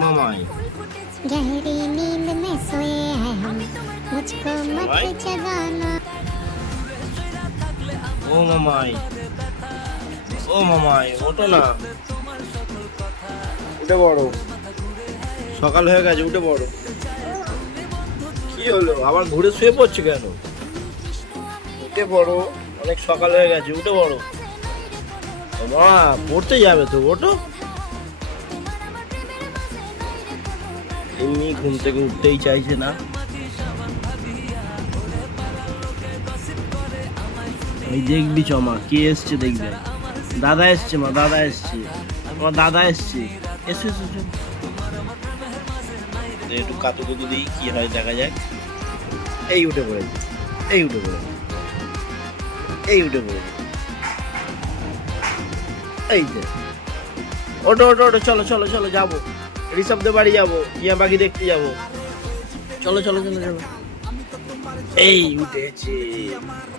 মামাই गहरी नींद में सोए हैं हम मुझको मत जगाना। ও মামাই, ও মামাই ওঠো না, উঠে পড়ো, সকাল হয়ে গেছে, উঠে পড়ো। কি হলো, আবার ঘুরে শুয়ে পড়ছে কেন? উঠে পড়ো, অনেক সকাল হয়ে গেছে, উঠে পড়ো। মা পড়তে যাবে তো, ওঠো। এমনি ঘুম থেকে উঠতেই চাইছে না। এই দেখবি চমা কে এসছে দেখবে। দাদা এসছে, মা দাদা এসছে, আমার দাদা এসছে। এসো এসো এসো। একটু কাতু কুতু দিই, কি হয় দেখা যাক। এই উঠে পড়ে, এই উঠে পড়ে, এই উঠে পড়ে, এই যে ওটো ওটো ওটো, চলো চলো চলো যাবো, ঋষভদের বাড়ি যাবো, টিয়া পাখি দেখতে যাবো। চলো চলো চলো চলো। এই উঠেছে।